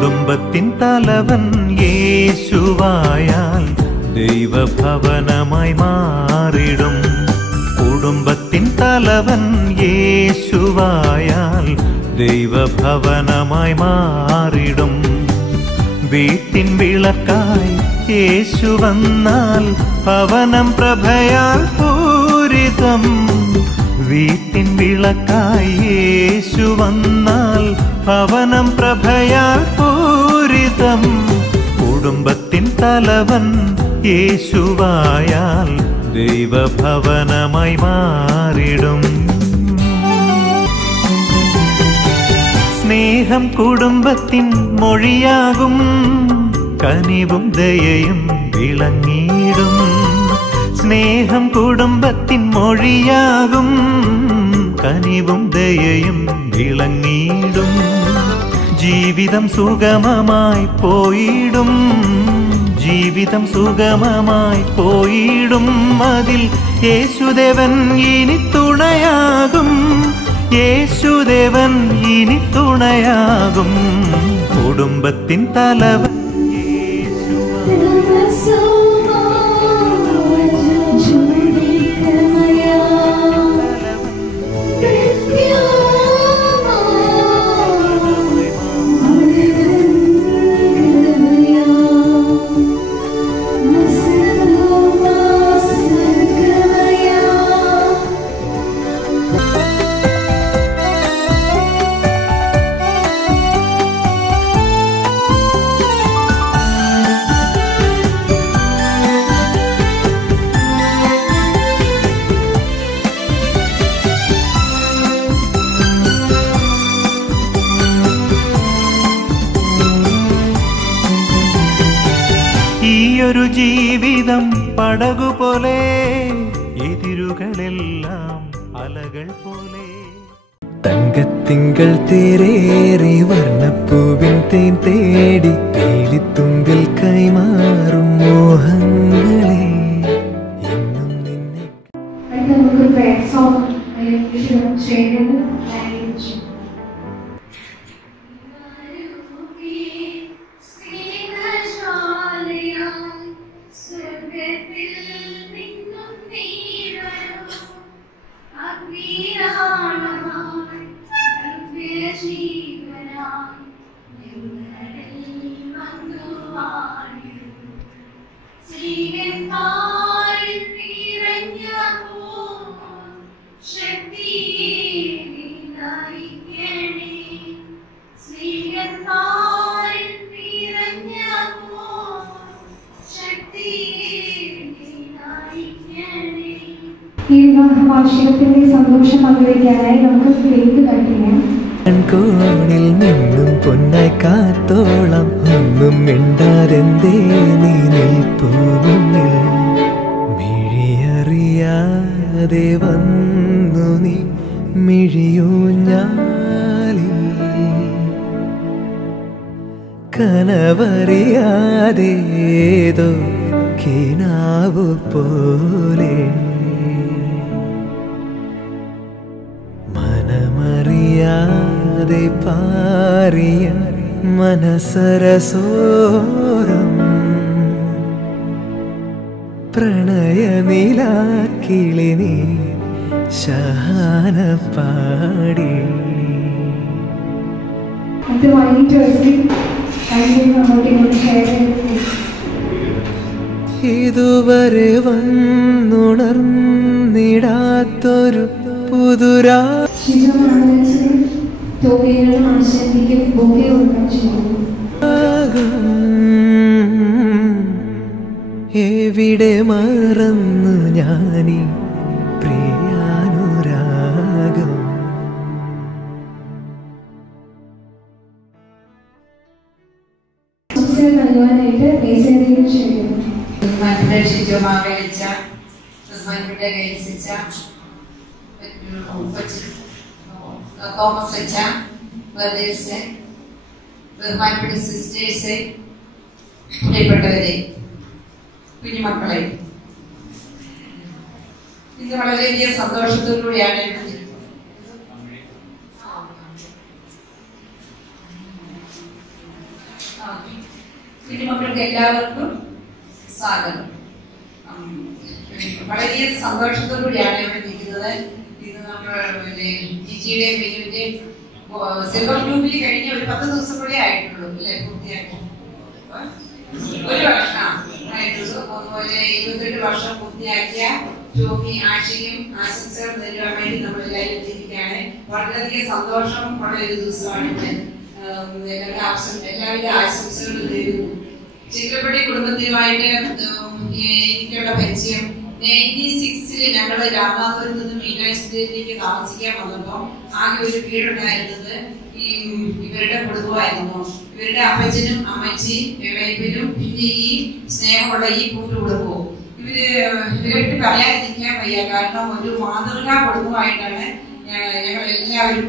കുടുംബത്തിൻ തലവൻ യേശുവായാൽ ദൈവഭവനമായി മാറിടും. കുടുംബത്തിൻ തലവൻ യേശുവായാൽ ദൈവഭവനമായി മാറിടും. വീട്ടിൻ വിളക്കായി യേശു വന്നാൽ ഭവനം പ്രഭയാൽ പൂരിതം. വീട്ടിൻ വിളക്കായി യേശു വന്നാൽ ഭവനം പ്രഭയാൽ പൂരിതം. കുടുംബത്തിൻ തലവൻ യേശുവായാൽ ദൈവഭവനമായി മാറിടും. സ്നേഹം കുടുംബത്തിൻ മൊഴിയാകും, കനിവും ദയയും വിളങ്ങിടും. സ്നേഹം കുടുംബത്തിൻ മൊഴിയാകും, കനിവും ദയയും വിളങ്ങിടും. ജീവിതം സുഗമമായി പോയിടും, ജീവിതം സുഗമമായി പോയിടും. അതിൽ യേശുദേവൻ ഇനി തുണയാകും, യേശുദേവൻ ഇനി തുണയാകും. കുടുംബത്തിൻ തലവൻ ഈയൊരു ജീവിതം പടകുപോലെ, എതിരുകളെല്ലാം അലകൾ പോലെ. തങ്കത്തിങ്കൾ തേരേറി വർണ്ണപ്പൂവിൻ തേൻ തേടി തേലിത്തുമ്പിൽ കൈമാറും മോഹങ്ങളെ എന്നും നിന്നെ. ഈ വിവാഹവാർഷികത്തിന്റെ സന്തോഷം പങ്കുവയ്ക്കാനായി നമുക്ക് കേക്ക് കട്ട് ചെയ്യാം. കോണിൽ നിന്നും പൊന്നായി കാത്തോളം ഒന്നും മിണ്ടാതെന്തേ നീ നിൽപ്പൂന്നിൽ. മിഴിയറിയാതെ വന്നു നീ മിഴിയൂഞ്ഞാലിൽ. കനവറിയാതേതോ കിനാവു പോലെ മനമറിയാതെ പാറിയ മനസരസോരം പ്രണയനിലാക്കിളി നീ ശാന പാടി. ഇതുവരെ വന്നുണർന്നിടാത്തൊരു പുതുരാ എവിടെ മറന്നു ഞാനീ പ്രിയാനുരാഗം. ബഹുമാനപ്പെട്ട സിസ്റ്റേഴ്സ്, പ്രിയപ്പെട്ടവരെ, കുഞ്ഞുമക്കളെ, ഇന്ന് വളരെയധിക സന്തോഷത്തോടുകൂടിയാണ് കുഞ്ഞുമക്കൾക്ക് എല്ലാവർക്കും സ്വാഗതം. വളരെ സന്തോഷത്തോടുകൂടിയാണ് ഇവിടെ നിൽക്കുന്നത്. ഇത് നമ്മുടെ ജിജിയുടെ ബിനുവിന്റെ സിൽവർ ജൂബിലി കഴിഞ്ഞ ഒരു 10 ദിവസം കൂടെ ആയിട്ടുള്ളൂ അല്ലെ, പൂർത്തിയാക്കി 1 വർഷം ആയിട്ടുള്ളൂ. അതുപോലെ 28 വർഷം പൂർത്തിയാക്കിയ ജോമി ആശയും ആശംസകൾ നേരുവാൻ വേണ്ടി നമ്മൾ എല്ലാവരും എത്തിയിരിക്കുകയാണ്. വളരെയധികം സന്തോഷം ഉള്ള ഒരു ദിവസമാണ്. എല്ലാവിധ ആശംസകളും നേരുന്നു. ചിത്രപ്പള്ളി കുടുംബത്തിനുമായിട്ട് എനിക്കുള്ള പരിചയം 96-ൽ ഞങ്ങൾ രാമനാഥപുരത്ത് നിന്ന് മീനാശ്ശേരിയിലേക്ക് താമസിക്കാൻ വന്നപ്പോൾ ആകെ ഒരു വീടുണ്ടായിരുന്നത് ഇവരുടെ കുടുംബമായിരുന്നു. ഇവരുടെ അപ്പച്ചനും അമ്മച്ചിയും ഇളയപ്പനും പിന്നെ ഈ സ്നേഹമുള്ള ഈ കൂട്ടുകുടുംബവും ഇവരായിട്ട് പറയാതിരിക്കാൻ വയ്യ. കാരണം ഒരു മാതൃകാ കുടുംബമായിട്ടാണ് ഞങ്ങൾ എല്ലാവരും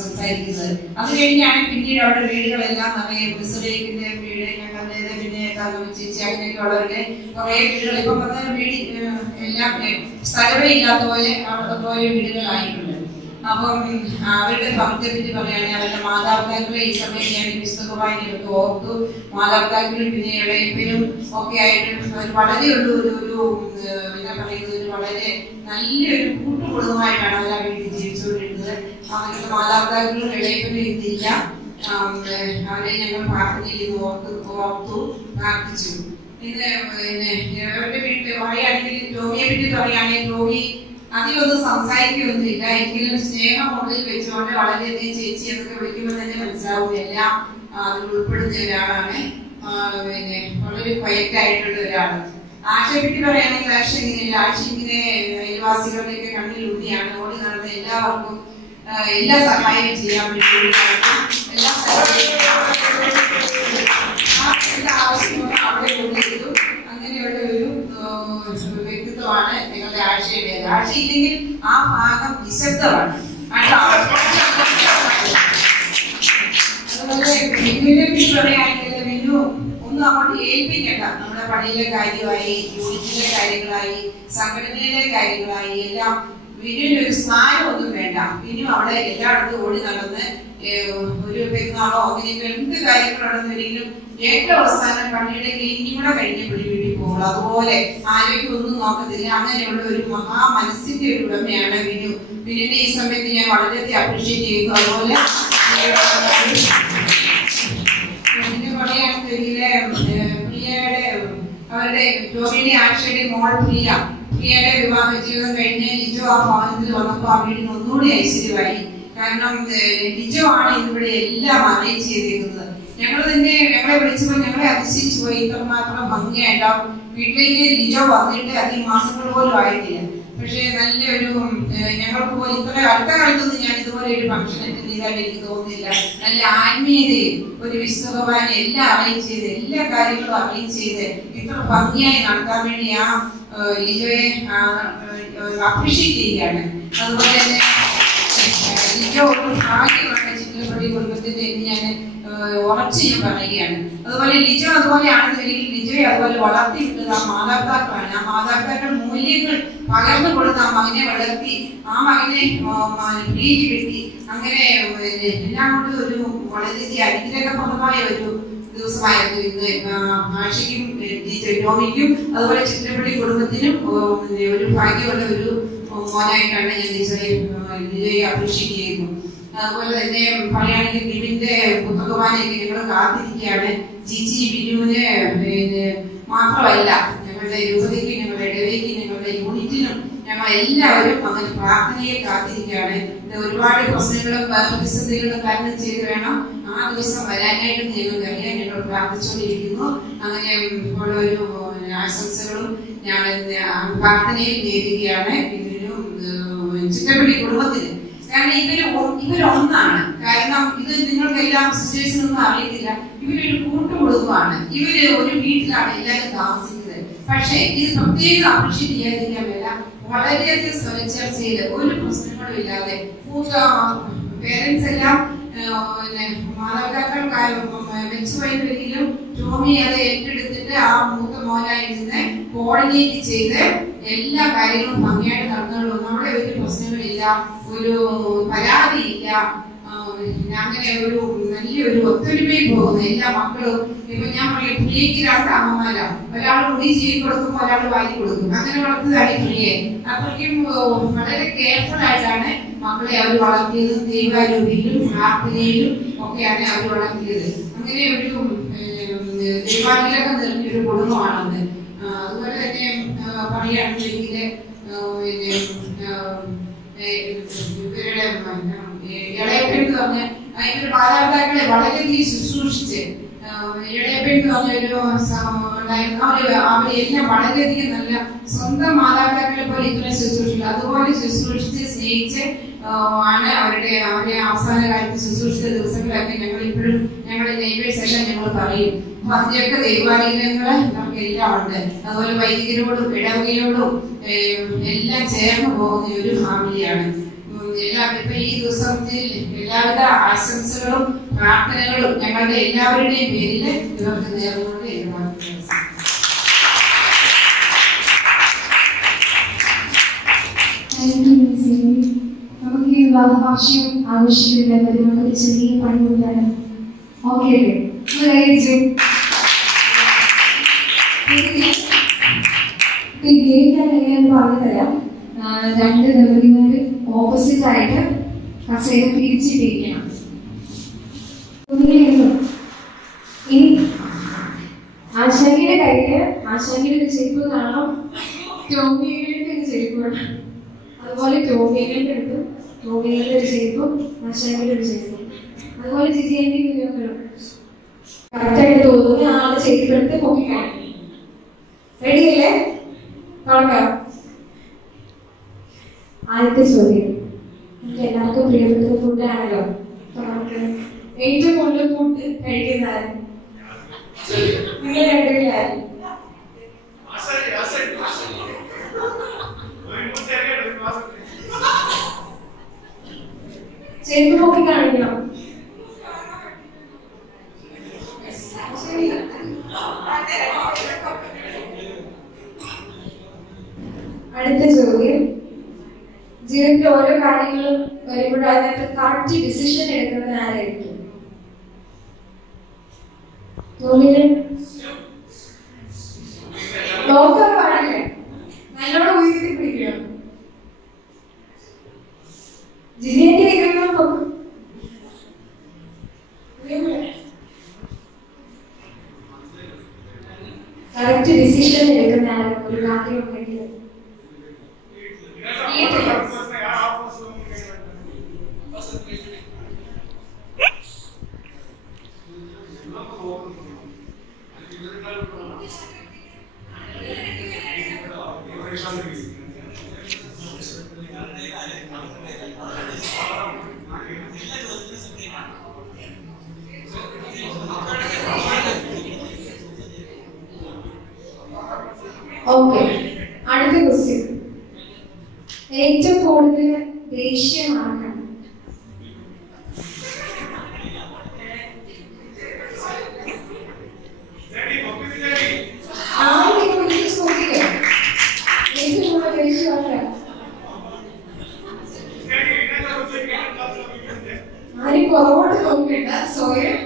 സംസാരിക്കുന്നത്. അത് കഴിഞ്ഞാണ് പിന്നീട് അവിടെ വീടുകളെല്ലാം നിറയെ മിസ്രേക്കിന്റെ വീട്, ഞങ്ങളുടെ പിന്നെ ചേച്ചി അങ്ങനെയൊക്കെ ഉള്ളവരുടെ കുറെ വീടുകൾ ഇപ്പം വീട് എല്ലാം സ്ഥലമേ ഇല്ലാത്ത പോലെ വീടുകളായിട്ടുണ്ട്. അപ്പം അവരുടെ ഭക്തിയെ പറ്റി പറയുകയാണെങ്കിൽ അവരുടെ മാതാപിതാക്കളെ ഈ സമയം ഞാൻ പുസ്തകമായിട്ട് ഓർത്തു. മാതാപിതാക്കളും പിന്നെ ഇളയപ്പനും ഒക്കെ ആയിട്ട് വളരെ ഒരു എന്താ പറയുന്നത്, ഒരു വളരെ നല്ലൊരു കൂട്ടുകുടുംബമായിട്ടാണ് അവർ ആ വീട്ടിൽ ജീവിച്ചുകൊണ്ടിരുന്നത്. അവരുടെ മാതാപിതാക്കളും ഇളയപ്പനും ഇന്നില്ല. അവരെ ഞങ്ങൾ പ്രാർത്ഥനയിൽ ഓർത്തു പ്രാർത്ഥിച്ചു. പിന്നെ അവരുടെ വീട്ടിൽ പറയുകയാണെങ്കിൽ ടോമിയെ പറ്റി പറയുകയാണെങ്കിൽ ടോമി അധികമൊന്നും സംസാരിക്കുകയൊന്നുമില്ല. എങ്കിലും സ്നേഹം ഉള്ളിൽ വെച്ചുകൊണ്ട് വളരെയധികം ചേച്ചി എന്നൊക്കെ വിളിക്കുമ്പോൾ തന്നെ മനസ്സിലാവും എല്ലാം അതിൽ ഉൾപ്പെടുന്ന ഒരാളാണ്. പിന്നെ വളരെ ക്വയറ്റ് ആയിട്ടുള്ള ഒരാളാണ്. ആശയെ പറ്റി പറയുകയാണെങ്കിൽ ആശ ഇങ്ങനെയല്ല. ആശ ഇങ്ങനെ അയൽവാസികളുടെയൊക്കെ കണ്ണിലൂടെയാണ് ഓടി നടന്ന എല്ലാവർക്കും എല്ലാ സഹായവും ചെയ്യാൻ വേണ്ടി എല്ലാ ആവശ്യങ്ങളും അവിടെ കൊണ്ടുവരുന്നു. അങ്ങനെയുള്ള ഒരു വ്യക്തിത്വമാണ് നിങ്ങളുടെ ആഴ്ചയുടെ. ആഴ്ച ഇല്ലെങ്കിൽ ആ ഭാഗം നിശബ്ദമാണ്. അതുപോലെ ബിന്നുവിനെ പറ്റി പറയുകയാണെങ്കിൽ ബിന്നു ഒന്നും അങ്ങോട്ട് ഏൽപ്പിക്കണ്ട. നമ്മുടെ പണിയിലെ കാര്യമായി, യൂണിറ്റിലെ കാര്യങ്ങളായി, സംഘടനയിലെ കാര്യങ്ങളായി എല്ലാം ബിന്നുവിന് ഒരു സ്ഥാനമൊന്നും വേണ്ട. ബിന്നു അവിടെ എല്ലായിടത്തും ഓടി നടന്ന് ഒരു പെരുന്നാളോ അങ്ങനെയൊക്കെ എന്ത് കാര്യങ്ങളുണ്ടെന്നെങ്കിലും ഏറ്റവും അവസാനം പള്ളിയുടെ ക്ലീനിങ് കൂടെ കഴിഞ്ഞപ്പോഴും വീട്ടിൽ പോകുള്ളൂ. അതുപോലെ ആരോഗ്യമൊന്നും നോക്കത്തില്ല. അങ്ങനെയുള്ള ഒരു മഹാ മനസ്സിന്റെ ഒരു ഉടമയാണ് ബിനു. ബിനുവിനെ ഈ സമയത്ത് ഞാൻ വളരെയധികം അപ്രീഷിയേറ്റ് ചെയ്യുന്നു. അതുപോലെ പിന്നെ പറയുകയാണെങ്കിൽ പ്രിയയുടെ അവരുടെ ടോമിയുടെ ആഴ്ചയുടെ മോൾ പ്രിയയുടെ വിവാഹ ജീവിതം കഴിഞ്ഞ് ലിജോ ആ ഭവനത്തിൽ വന്നപ്പോൾ ആ വീടിന് ഒന്നുകൂടി ഐശ്വര്യമായി. കാരണം ലിജോ ആണ് ഇതിവിടെ എല്ലാം അറേഞ്ച് ചെയ്തിരിക്കുന്നത്. ഞങ്ങളെ വിളിച്ചപ്പോൾ ഞങ്ങളെ അതിശയിച്ചു പോയി. ഇത്രമാത്രം ഭംഗിയായിട്ടാവും വീട്ടിലേക്ക് ലിജോ വന്നിട്ട് അധികം മാസങ്ങൾ പോലും ആയിട്ടില്ല. പക്ഷെ നല്ലൊരു ഞങ്ങൾക്ക് പോലും ഇത്ര അടുത്ത കാലത്തൊന്നും ഞാൻ ഇതുപോലെ ഒരു ഫംഗ്ഷൻ അറ്റൻഡ് ചെയ്താൽ എനിക്ക് തോന്നുന്നില്ല. നല്ല ആത്മീയതയും ഒരു വിശ്വഭവാൻ എല്ലാം അറേഞ്ച് ചെയ്ത് എല്ലാ കാര്യങ്ങളും അറേഞ്ച് ചെയ്ത് ഇത്ര ഭംഗിയായി നടത്താൻ വേണ്ടി ആ ലിജോയെ അപ്രീഷിയേറ്റ് ചെയ്യുകയാണ്. അതുപോലെ തന്നെ ലിജോ ഒരു ഭാഗ്യമാണ് ചിത്രപ്പള്ളി കുടുംബത്തിന്റെ എന്ന് ഞാൻ ഉറച്ച് ഞാൻ പറയുകയാണ്. അതുപോലെ ലിജോ അതുപോലെയാണെന്നുണ്ടെങ്കിൽ ലിജോയെ അതുപോലെ വളർത്തിവിട്ടത് ആ മാതാപിതാക്കളാണ്. ആ മാതാപിതാക്കൾ മൂല്യങ്ങൾ പകർന്നു കൊടുത്ത് ആ മകനെ വളർത്തി, ആ മകനെ പ്രീതി കിട്ടി. അങ്ങനെ എല്ലാം കൊണ്ട് ഒരു വളരെയധികം അനുഗ്രഹപ്രദമായ ഒരു ദിവസമായിരുന്നു ഇന്ന്. ആശയ്ക്കും ടോമിക്കും അതുപോലെ ചിത്രപ്പള്ളി കുടുംബത്തിനും ഒരു ഭാഗ്യമുള്ള ഒരു മോനായിട്ടാണ് ഞാൻ ലിജോയെ അപ്രീഷിയേറ്റ് ചെയ്യുന്നു. അതുപോലെ തന്നെ പറയുകയാണെങ്കിൽ ബിനുവിന്റെ പുസ്തകമാനൊക്കെ ഞങ്ങൾ കാത്തിരിക്കുകയാണ്. ജിജി ബിനുവിന് മാത്രമല്ല ഞങ്ങളുടെ യുവതിക്ക്, ഞങ്ങളുടെ ഇടവയ്ക്ക്, ഞങ്ങളുടെ യൂണിറ്റിനും ഞങ്ങൾ എല്ലാവരും അങ്ങനെ പ്രാർത്ഥനയിൽ കാത്തിരിക്കുകയാണ്. ഒരുപാട് പ്രശ്നങ്ങളും പ്രതിസന്ധികളും തരണം ചെയ്ത് വേണം ആ ദിവസം വരാനായിട്ട് ഞങ്ങൾക്കറിയാം. ഞങ്ങൾ പ്രാർത്ഥിച്ചുകൊണ്ടിരിക്കുന്നു. അങ്ങനെ ഉള്ള ഒരു ആശംസകളും ഞാൻ പ്രാർത്ഥനയിൽ നേരുകയാണ് ഇതിനും ചിത്രപ്പള്ളി കുടുംബത്തിന്. കാരണം ഇവരൊന്നാണ്. കാരണം ഇത് നിങ്ങൾക്കെല്ലാം സിസ്റ്റേഴ്സിനൊന്നും അറിയത്തില്ല. ഇവരൊരു കൂട്ടുകുടുംബമാണ്. ഇവര് ഒരു വീട്ടിലാണ് എല്ലാവരും താമസിക്കുന്നത്. പക്ഷെ ഇത് പ്രത്യേകം അപ്രീഷിയേറ്റ് ചെയ്യാതിരിക്കാൻ വല്ല വളരെയധികം സ്വരച്ചർച്ചയിൽ ഒരു പ്രശ്നങ്ങളും ഇല്ലാതെ പേരൻസ് എല്ലാം മാതാപിതാക്കൾ വെച്ചുപോയെങ്കിലും ടോമി അത് ഏറ്റെടുത്തിട്ട് ആ മൂത്ത മോനായി നിന്ന് കോർഡിനേറ്റ് ചെയ്ത് എല്ലാ കാര്യങ്ങളും ഭംഗിയായിട്ട് നടന്നുള്ളൂ. നമ്മുടെ ഒരു പ്രശ്നങ്ങളില്ല, ഒരു പരാതിയില്ല. അങ്ങനെ ഒരു നല്ലൊരു ഒത്തൊരുമയിൽ പോകുന്ന എല്ലാ മക്കളും. ഇപ്പൊ ഞാൻ പറയും, പ്രിയക്ക് 2 അമ്മമാരാണ്. ഒരാൾ മുടി ചെയ്ത് കൊടുക്കും, ഒരാൾ വാരി കൊടുക്കും. അങ്ങനെ വളർത്തതാണ് പ്രിയെ. അപ്പോഴേക്കും വളരെ കെയർഫുൾ ആയിട്ടാണ് മക്കളെ അവർ വളർത്തിയതും. ദൈവാരൂപിയിലും പ്രാർത്ഥനയിലും ഒക്കെയാണ് അവർ വളർത്തിയത്. അങ്ങനെ ഒരു ദൈവാനുഗ്രഹം നിറഞ്ഞൊരു കുടുംബമാണെന്ന്. അതുപോലെ തന്നെ പറയുകയാണെങ്കിൽ ഇവരുടെ ഇളയപ്പെന്ന് പറഞ്ഞ ഇവരുടെ മാതാപിതാക്കളെ വളരെയധികം ശുശ്രൂഷിച്ച്, ഇളയപ്പെന്ന് പറഞ്ഞൊരു ഉണ്ടായിരുന്നു. അവരെല്ലാം വളരെയധികം നല്ല സ്വന്തം മാതാപിതാക്കളെ പോലെ ഇതുവരെ ശുശ്രൂഷിച്ചു. അതുപോലെ ശുശ്രൂഷിച്ച് സ്നേഹിച്ച് ആണ് അവരെ അവസാന കാലത്ത് ശുശ്രൂഷിച്ച ദിവസങ്ങളൊക്കെ ഞങ്ങൾ ഇപ്പോഴും ഞങ്ങളുടെ നെയ്ബേഴ്സ് എല്ലാം ഞങ്ങൾ പറയും. അപ്പൊ അതിന്റെയൊക്കെ ദൈവാനുഗ്രഹങ്ങള് നമുക്ക് എല്ലാം ഉണ്ട്. അതുപോലെ വൈദികരോടും ഇടവകയോടും എല്ലാം ചേർന്ന് പോകുന്ന ഒരു ഫാമിലിയാണ്. ഇപ്പൊ ഈ ദിവസത്തിൽ എല്ലാവിധ ആശംസകളും പ്രാർത്ഥനകളും ഞങ്ങളുടെ എല്ലാവരുടെയും പേരിൽ ഇവർക്ക് നേർന്നുകൊണ്ട് നമുക്ക് ഈ വിവാഹ വാർഷികം ആഘോഷിക്കുന്നത് ഒരു ചെറിയ പണി കൊണ്ടാണ്. ഓക്കെ അല്ലേ? എങ്ങനെയാന്ന് പറഞ്ഞു തരാം. 2 ദമ്പതിമാര് ഓപ്പോസിറ്റ് ആയിട്ട് കസേര തിരിച്ചിട്ടിരിക്കണം. ഇനി ആശാരിയുടെ കയ്യില് ആശാരിയുടെ ഒരു ചെരുപ്പ് കാണാം, ടോമിയുടെ ഒരു ചെരുപ്പ് കാണാം. അതുപോലെ ടോമിയുടെ അടുത്ത് ടോമിയുടെ ഒരു ചെരുപ്പും ആശാരിയുടെ ഒരു ചെരുപ്പും. അതുപോലെ ജിജിയുടെ കറക്റ്റായിട്ട് തോന്നുന്ന ആളെ ചെരുപ്പെടുത്ത് പൊക്കി കാണിക്കും. റെഡിയല്ലേ? തുടങ്ങാം. ആദ്യത്തെ ചോദ്യം, നമുക്ക് എല്ലാവർക്കും പ്രിയപ്പെട്ട ഫുഡാണല്ലോ. ഏറ്റവും കൂടുതൽ ഫുഡ് കഴിക്കുന്ന ആരും? നിങ്ങൾ രണ്ടുപേരും. ചെരുപ്പ് നോക്കി കാണിക്കണം. അടുത്ത ചോദ്യം, ജീവിതത്തിൽ ഓരോ കാര്യങ്ങളും വരുമ്പോഴും അതിനകത്ത് കറക്റ്റ് ഡിസിഷൻ എടുക്കുന്നത് ആരായിരിക്കും? നോക്കാൻ പാടില്ലേ? നല്ലോണം ഉയർത്തി പിടിക്കണം. ജിജിയേക്ക് കറക്റ്റ് ഡിസിഷൻ എടുക്കുന്ന ആരും ഒരു കാര്യം ഉണ്ടെങ്കിൽ ഓക്കെ. അടുത്ത ക്വസ്റ്റ്യൻ, ഏറ്റവും കൂടുതൽ ദേഷ്യം ആർക്കാണ്? ഏറ്റവും കൂടുതൽ ദേഷ്യം ആർക്കാണ്? ആരും പുറകോട്ട് നോക്കണ്ട, സ്വയം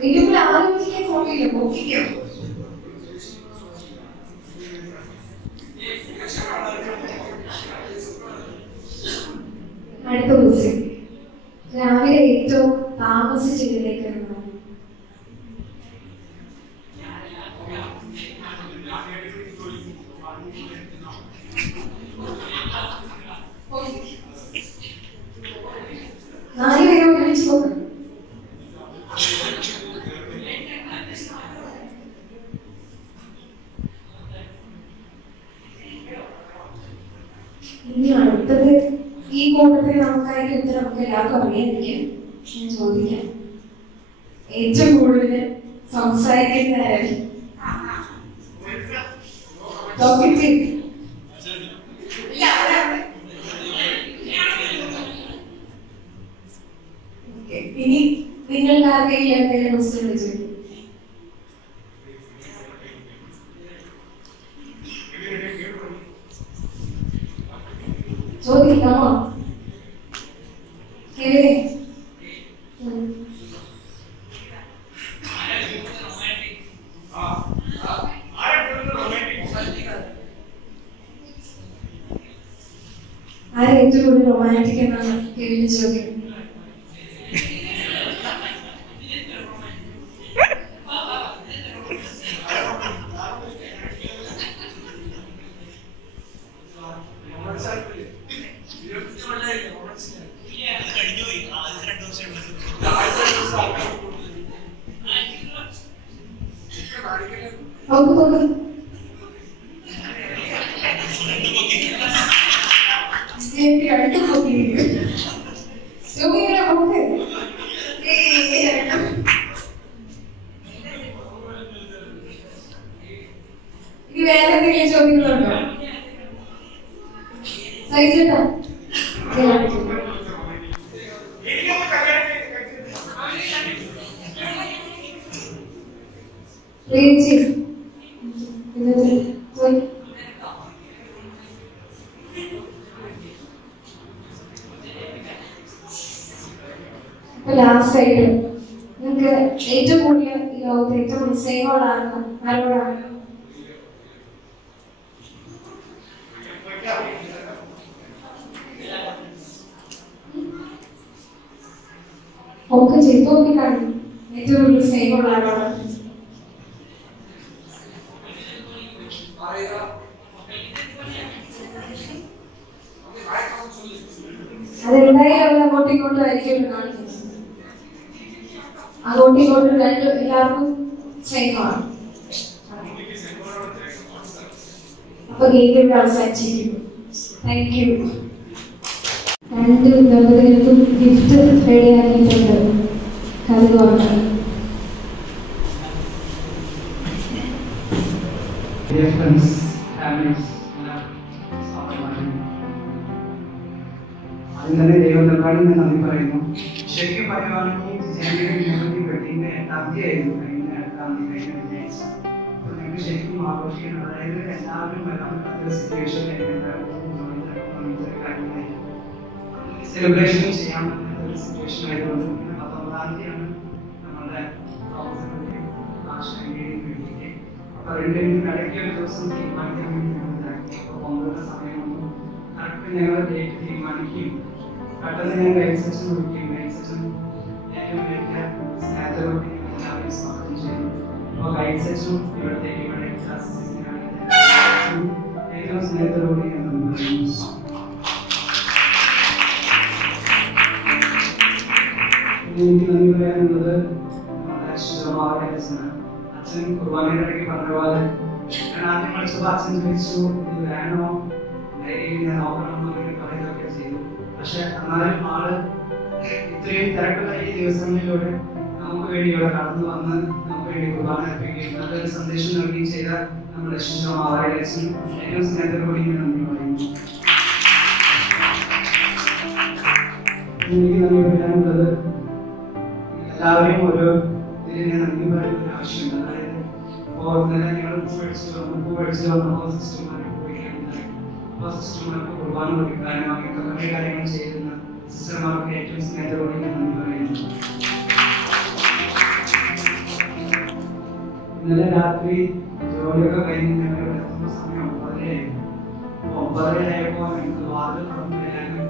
നിങ്ങൾ ആലോചിക്കാൻ ഫോണില്ല, നോക്കിക്കോ. അടുത്ത ക്വസ്റ്റ്യൻ, രാവിലെ ഏറ്റവും താമസിച്ച് എഴുന്നേൽക്കുന്നത്? നാലുപേരും ഒരുമിച്ച് നോക്കണം. ഇനി അടുത്തത്, ഈ കോണത്തിൽ നമുക്കായിട്ട് ഉത്തരം നമുക്ക് എല്ലാവർക്കും അറിയാതിരിക്കും. ഞാൻ ചോദിക്കാം, ഏറ്റവും കൂടുതൽ സംസാരിക്കുന്ന ആരാണ്? ഇനി നിങ്ങൾക്ക് ആർക്കെങ്കിലും എന്തെങ്കിലും ക്വസ്റ്റ്യൻ ചോദിക്കും? ചോദിക്കാമോ? എവിടെ? ആര് ഏറ്റവും കൂടുതൽ റൊമാൻറ്റിക് എന്നാണ് കെവിന്റെ ചോദ്യം. വേറെ എന്തെങ്കിലും ചോദ്യങ്ങളുണ്ടോ? സഹിച്ചേട്ടാ ലാസ്റ്റ് ആയിട്ട് നിങ്ങൾക്ക് ഏറ്റവും കൂടുതൽ ഈ ലോകത്ത് ഏറ്റവും കൂടുതൽ സ്നേഹമുള്ളതാണ് ആരോടാണ്? ഒക്കെ ചെയ്തു നോക്കിയിട്ടാണ് ഏറ്റവും കൂടുതൽ സ്നേഹമുള്ള ആരോടാണ്? അതെന്തായാലും അങ്ങോട്ടും ഇങ്ങോട്ടും ആയിരിക്കും കാണിക്കുന്നത്. അങ്ങോട്ടും ഇങ്ങോട്ടും എല്ലാവർക്കും സ്നേഹമാണ്. അപ്പൊ ഗെയിം ഇവിടെ അവസാനിച്ചിരിക്കുന്നു. Thank you. രണ്ട് ദമ്പതികൾക്കും ഗിഫ്റ്റ് റെഡിയാക്കിയിട്ടുണ്ട്. കരുതുവാണ്. അതിന് തന്നെ ദൈവത്തിനോട് ഞാൻ നന്ദി പറയുന്നു. ശരിക്കും പറയുവാണെങ്കിൽ ജനുവരി വെഡിങ്ങിന്റെ 8ാം തീയതി കഴിഞ്ഞ 8ാം തീയതി കഴിഞ്ഞ അപ്പോൾ ഞങ്ങൾക്ക് ശരിക്കും ആഘോഷിക്കണം. അതായത് എല്ലാവരും വരാൻ പറ്റാത്ത സിറ്റുവേഷൻ സെലിബ്രേഷൻ ചെയ്യാൻ പറ്റുന്ന ഒരു സിറ്റുവേഷൻ ആയതുകൊണ്ട് 19ാം തീയതിയാണ് നമ്മുടെ ആശങ്കയെ. അപ്പോൾ രണ്ടിനും ഇടയ്ക്ക് ഒരു ദിവസം തീരുമാനിക്കാൻ വേണ്ടി ഞങ്ങളിതാക്കി. അപ്പോൾ 9 സമയമൊന്നും കറക്റ്റ് ഞങ്ങൾ ഡേറ്റ് തീരുമാനിക്കുകയും പെട്ടെന്ന് ഞാൻ ഗൈഡ് സെക്ഷൻ വിളിക്കുകയും ഗൈഡ് സെക്ഷൻ ഏറ്റവും വലിയ സ്നേഹത്തോടെ എല്ലാവരെയും സ്വാഗതം ചെയ്യുന്നു. അപ്പോൾ ഗൈഡ് സെക്ഷനും ഇവിടത്തേക്ക് ഇവിടെ ഏറ്റവും സ്നേഹത്തോടെ ഞാൻ നന്ദി പറയുന്നു. എനിക്ക് നന്ദി പറയാനുള്ളത് നമ്മുടെ ശിവമാവയുടെ അച്ഛനാണ്. അച്ഛൻ കുർബാനയുടെ ഇടയ്ക്ക് പറഞ്ഞ പോലെ ഞാൻ ആദ്യം വിളിച്ചപ്പോൾ അച്ഛൻ ചോദിച്ചു ഇത് വേണോ, ഡെയിലി ഞാൻ നോക്കണം എന്നൊക്കെ പറയുകയൊക്കെ ചെയ്തു. പക്ഷെ എന്നാലും ആള് ഇത്രയും തിരക്കുള്ള ഈ ദിവസങ്ങളിലൂടെ നമുക്ക് വേണ്ടി ഇവിടെ കടന്നു വന്ന് നമുക്ക് വേണ്ടി കുർബാന അർപ്പിക്കുകയും നല്ലൊരു സന്ദേശം നൽകുകയും ചെയ്ത നമ്മുടെ ശിവമാവയുടെ അച്ഛൻ ഏറ്റവും സ്നേഹത്തോടുകൂടി ഞാൻ നന്ദി പറയുന്നു. എനിക്ക് നന്ദി പറയാനുള്ളത് എല്ലാവരെയും ഓരോ ഇതിനെ നന്ദി പറയുന്ന ആവശ്യമുണ്ട്. അതായത് ഇപ്പോൾ ഇന്നലെ ഞങ്ങൾ പൂ മേടിച്ച് വന്നപ്പോൾ സിസ്റ്റർമാരെ പോയിക്കാനുണ്ടായി. അപ്പോൾ സിസ്റ്റർമാർക്ക് കുർബാന കൊടുക്കാനും അങ്ങനത്തെ കുറേ കാര്യങ്ങൾ ചെയ്യുന്ന സിസ്റ്റർമാർക്ക് ഏറ്റവും സ്നേഹത്തോടെ ഞാൻ നന്ദി പറയുന്നു. ഇന്നലെ രാത്രി ജോലിയൊക്കെ കഴിഞ്ഞ് ഞങ്ങൾ ഇവിടെ എത്തുന്ന സമയം 9:30 ആയപ്പോൾ ഞങ്ങൾക്ക് വാതിൽ തുറന്നു വരാനും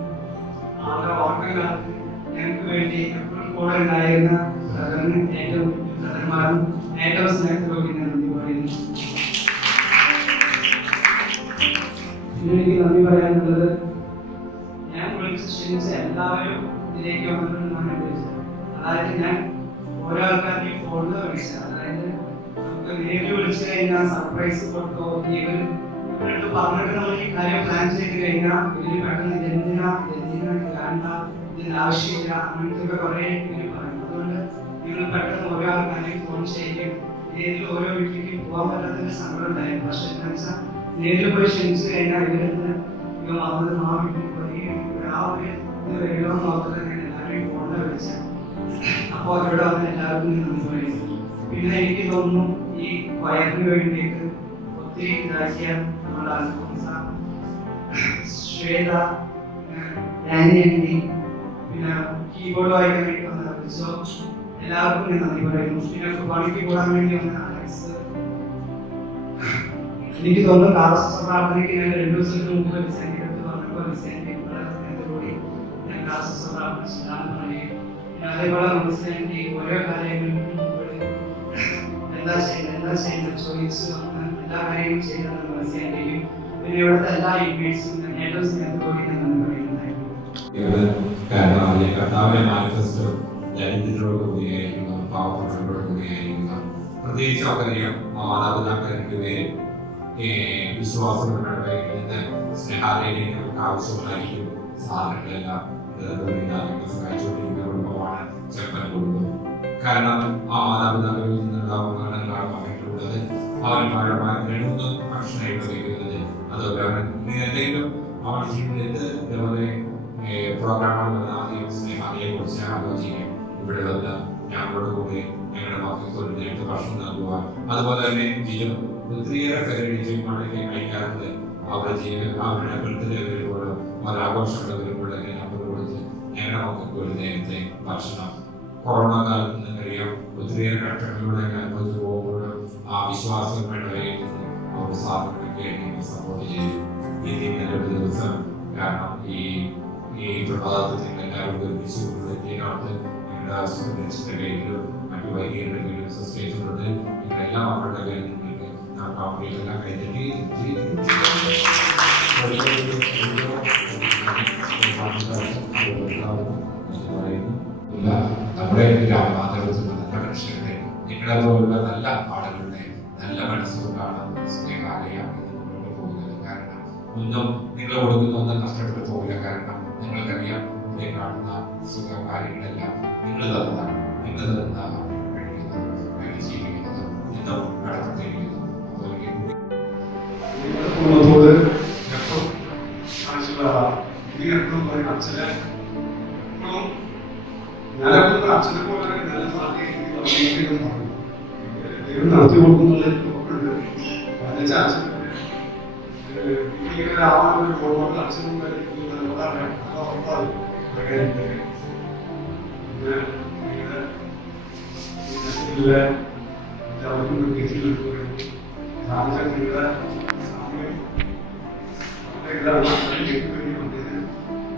ആകെ ഓർക്കം കാലത്ത് ഞങ്ങൾക്ക് വേണ്ടി എപ്പോഴും കൂടെ ഉണ്ടായിരുന്ന ബ്രദർമാരും ഏറ്റവും സ്നേഹത്തോടെ ഞാൻ നന്ദി പറയുന്നു. പിന്നെ എനിക്ക് നന്ദി പറയാനുള്ളത് ഞാൻ വിളിച്ച് ക്ഷണിച്ച എല്ലാവരും ഇതിലേക്ക് വന്നിട്ടുണ്ടെന്നാണ് ഞാൻ വിളിച്ചത്. അതായത് ഞാൻ ഓരോ ആൾക്കാരുടെയും ഫോണിൽ വിളിച്ചത്. അതായത് നമുക്ക് നേരിൽ വിളിച്ചു കഴിഞ്ഞാൽ സർപ്രൈസ് കൊടുത്തോ ഇവരുടെ പറഞ്ഞിട്ട് നമ്മൾ ഈ കാര്യം പ്ലാൻ ചെയ്ത് കഴിഞ്ഞാൽ ഇതിന് പെട്ടെന്ന് ഇതെന്തിനാ വേണ്ട, ഇതിന്റെ ആവശ്യമില്ല, അങ്ങനത്തെ കുറെ ഇവര് പറയും. അതുകൊണ്ട് നിങ്ങൾ പെട്ടെന്ന് ഓരോ ആൾക്കാരെയും ഫോൺ ചെയ്യുകയും നേരിൽ ഓരോ വീട്ടിലേക്കും പോകാൻ പറ്റാത്തതിന്റെ സങ്കടം ഉണ്ടായിരുന്നു. പക്ഷെ എന്താ വെച്ചാൽ നേരിൽ പോയി ക്ഷണിച്ചു കഴിഞ്ഞാൽ ഇവരെന്ന് ഇവ വന്നത് ആ വീട്ടിൽ പോയി ആ ഒരു ഇത് വരുമോ നോക്കുന്നത് ഞാൻ എല്ലാവരെയും ഫോണിൽ വിളിച്ചത്. അപ്പോൾ അവരോട് വന്ന് എല്ലാവർക്കും നന്ദി പറയുന്നു. പിന്നെ എനിക്ക് തോന്നുന്നു ഈ വയറിന് വേണ്ടിയിട്ട് ഒത്തിരി ഇതാക്കിയ നമ്മുടെ അൽഫോൻസ, ശ്വേത, ആന്റി പിന്നെ കീബോർഡ് വായിക്കാൻ വേണ്ടി വന്ന വിളിച്ചോ എല്ലാവർക്കും ഞാൻ നന്ദി പറയുന്നു. പിന്നെ പണിക്ക് പോകാൻ വേണ്ടി വന്ന അലക്സ്, എനിക്ക് തോന്നുന്നു ക്ലാസ് പ്രാർത്ഥനയ്ക്ക് ഞാൻ 2 ദിവസത്തിന് മുമ്പ് ലിസാൻ്റെ അടുത്ത് പറഞ്ഞപ്പോൾ ലിസാൻ്റെ കൂടി ഞാൻ ക്ലാസ് പ്രാർത്ഥിച്ചിട്ടാണ് പറയുകയും അതേപോലെ മനസ്സിലാക്കി ഓരോ കാര്യങ്ങളിലും എന്താ ചെയ്യേണ്ടത് ചോദിച്ച് വന്ന് എല്ലാ കാര്യങ്ങളും ചെയ്തത് മനസ്സിലാക്കുകയും പിന്നെ ഇവിടുത്തെ എല്ലാ ഇൻമേറ്റ്സും ഏറ്റവും സ്നേഹത്തോടെ ഞാൻ പറയുന്നതായിരുന്നു. കാരണം കർത്താവിനെ മാനിഫെസ്റ്റോ ദരിദ്രരോട് കൂടിയായിരിക്കുന്ന പാവപ്പെട്ടവരോട് കൂടിയായിരിക്കുന്ന പ്രത്യേകിച്ച് അവരറിയാം മാതാപിതാക്കൾ രണ്ടുപേരും വിശ്വാസങ്ങളുടെ സ്നേഹാലയിലേക്ക് നമുക്ക് ആവശ്യമായിരിക്കും സാധനങ്ങളെല്ലാം സഹായിച്ചുകൊണ്ടിരിക്കുന്ന കുടുംബമാണ് ചെപ്പൻ കുടുംബം. കാരണം ആ മാതാപിതാക്കളിൽ നിന്നുള്ള അപകടങ്ങളാണ് പറഞ്ഞിട്ടുള്ളത്. അവർ പരമായി 2-3 ഭക്ഷണമായിട്ട് വയ്ക്കുന്നത് അതുപോലെ എന്തെങ്കിലും അവരുടെ ജീവിതത്തിൽ ഇതേപോലെ പ്രോഗ്രാമുകൾ വന്ന ആദ്യം സ്നേഹാലയെ കുറിച്ച് ആലോചിക്കും. ഇവിടെ വന്ന് ഞങ്ങളോട് കൂടി ഞങ്ങളുടെ മക്കൾക്ക് ഒരു നേരത്തെ ഭക്ഷണം നൽകുവാൻ അതുപോലെ തന്നെ ഒത്തിരിയേറെ പേര് ജീവിതത്തിലേക്ക് അയക്കാറുണ്ട്. അവരുടെ അവരുടെ ബർത്ത്ഡേ വരുമ്പോഴും ഒരാഘോഷങ്ങൾ വരുമ്പോഴൊക്കെ നമ്മൾ കൊടുത്ത് ഞങ്ങളുടെ മക്കൾക്ക് ഒരു നേരത്തെ ഭക്ഷണം. കൊറോണ കാലത്ത് നിന്നറിയാം ഒത്തിരിയേറെ ഘട്ടങ്ങളിലൂടെ അനുഭവിച്ചു പോകുമ്പോഴും ആ വിശ്വാസങ്ങളുടെ കയ്യിൽ നിന്ന് അവരുടെ സാധനങ്ങളൊക്കെ സപ്പോർട്ട് ചെയ്തു. ഇനി നല്ലൊരു ദിവസം കാരണം ഈ പ്രഭാതത്തിൽ എല്ലാവരും ഒരുമിച്ച് കൊണ്ടുവരുന്നതിനകത്ത് ഞങ്ങളുടെ കയ്യിലും മറ്റു വൈകിയുടെ കയ്യിലും സസ്റ്റേഷനുണ്ട്. എല്ലാ മക്കളുടെ കയ്യിൽ നിങ്ങൾക്ക് എല്ലാം കഴിഞ്ഞിട്ട് നമ്മുടെ ഗ്രാമമാതൃകത്തിൽ നല്ല മനുഷ്യരുടെ നിങ്ങളെ പോലുള്ള നല്ല ആളുകളുടെ നല്ല മനസ്സുകൊണ്ടാണ് സ്നേഹാലയം മുന്നോട്ട് പോകുന്നത്. കാരണം ഒന്നും നിങ്ങൾ കൊടുക്കുന്ന ഒന്നും നഷ്ടപ്പെട്ടു പോകില്ല. കാരണം നിങ്ങൾക്കറിയാം ഇവിടെ കാണുന്ന സുഖ കാര്യങ്ങളെല്ലാം നിങ്ങൾ തന്നതാണ്. നിങ്ങൾ തന്നാണ് കഴിയുന്നത്, ജീവിക്കുന്നത്, എന്നും കടപ്പെട്ടിരിക്കുന്നത്. കുടുംബത്തോട് എപ്പോഴും അച്ഛനെ എപ്പോഴും ഞാനെപ്പോഴും അച്ഛനെ പോലെ നല്ല സാധ്യത നടത്തി കൊടുക്കുന്നുള്ള ഉണ്ട്. അച്ഛൻ ഇങ്ങനെ ആവാനൊരു കുടുംബത്തിൽ അച്ഛനും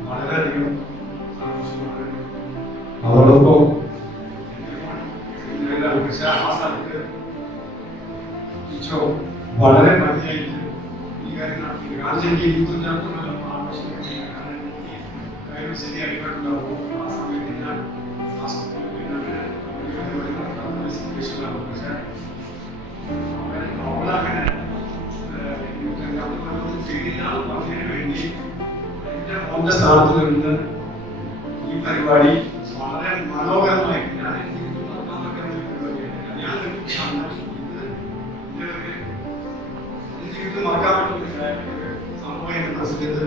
വളരെയധികം സന്തോഷമാണ്. അതോടൊപ്പം പക്ഷെ ആ സ്ഥലത്ത് വളരെ ഭംഗിയായിട്ട് ഈ കാര്യം നടത്തി. കാരണം എനിക്ക് 25 ആഘോഷം ശരിയായിട്ടുണ്ടാവും. ആ സമയത്ത് ഞാൻ പക്ഷെ അവളങ്ങനെ ചെയ്തില്ലാന്ന് പറഞ്ഞതിന് വേണ്ടി എന്റെ മോന്റെ സ്ഥാനത്ത് നിന്ന് ഈ പരിപാടി വളരെ മനോഹരമായിട്ട് ഞാൻ ജീവിതത്തിൽ മറക്കാൻ പറ്റുന്ന സംഭവം എന്റെ പ്രസിദ്ധത്ത്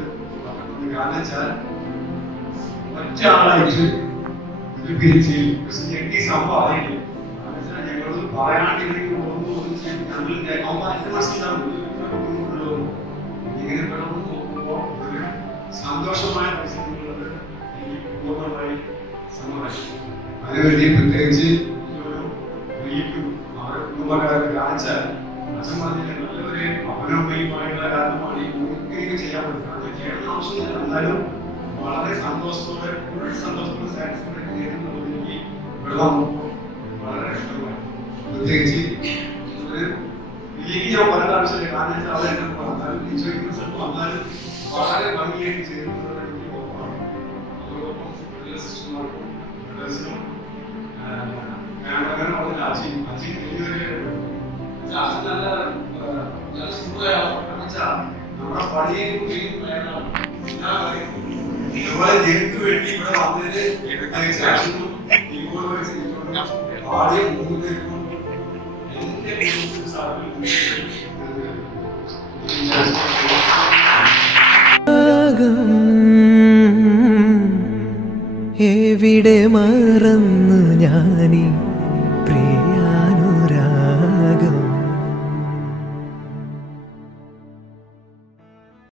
കാരണം വെച്ചാൽ ഒറ്റയാളായിട്ട് ഇത് പിരിച്ച് ഞങ്ങൾക്ക് ഈ സംഭവം അറിയില്ല. ഞങ്ങൾ പറയാണ്ടില്ലെങ്കിൽ ഞങ്ങളുടെ ഇങ്ങനെ പെട്ടെന്ന് നോക്കുമ്പോൾ ഒരു സന്തോഷമായ പ്രശ്നങ്ങളുള്ളത് എനിക്ക് പൂർണ്ണമായി സമ്മതിച്ചു. അതിനുവേണ്ടി പ്രത്യേകിച്ച് അവരുടെ കുടുംബക്കാർക്ക് കാണിച്ചാൽ അച്ഛൻ പറഞ്ഞില്ല നല്ലൊരു അപനമ്മയുമായിട്ടുള്ള കാരണമാണ് ഈ മുൻകൈ ചെയ്യാൻ പറ്റുന്നത്. അത് ചെയ്യണമെന്ന് ആവശ്യമില്ല. എന്നാലും വളരെ സന്തോഷത്തോടെ സന്തോഷത്തോടെ സാറ്റിസ്ഫൈഡ് ചെയ്യുന്നത് എനിക്ക് വെള്ളം വളരെ ഇഷ്ടമായി. പ്രത്യേകിച്ച് ഇതിലേക്ക് ഞാൻ പറയേണ്ട ആവശ്യമില്ല. കാരണം വെച്ചാൽ അവിടെ എന്നെ പറഞ്ഞാലും ചോദിക്കുന്ന സ്ഥലത്ത് വന്നാലും വളരെ ഭംഗിയായിട്ട് ചെയ്യുന്നത് എനിക്ക് ഉറപ്പാണ്. അതോടൊപ്പം സിസ്റ്റർമാർക്കും ക്യാമറമാൻ പറഞ്ഞ അജി നല്ല നമ്മുടെ പണിയെ ഇതുപോലെ ജനക്ക് വേണ്ടി ഇവിടെ വന്നതിന് ആദ്യം എവിടെ മറന്നു ഞാനീ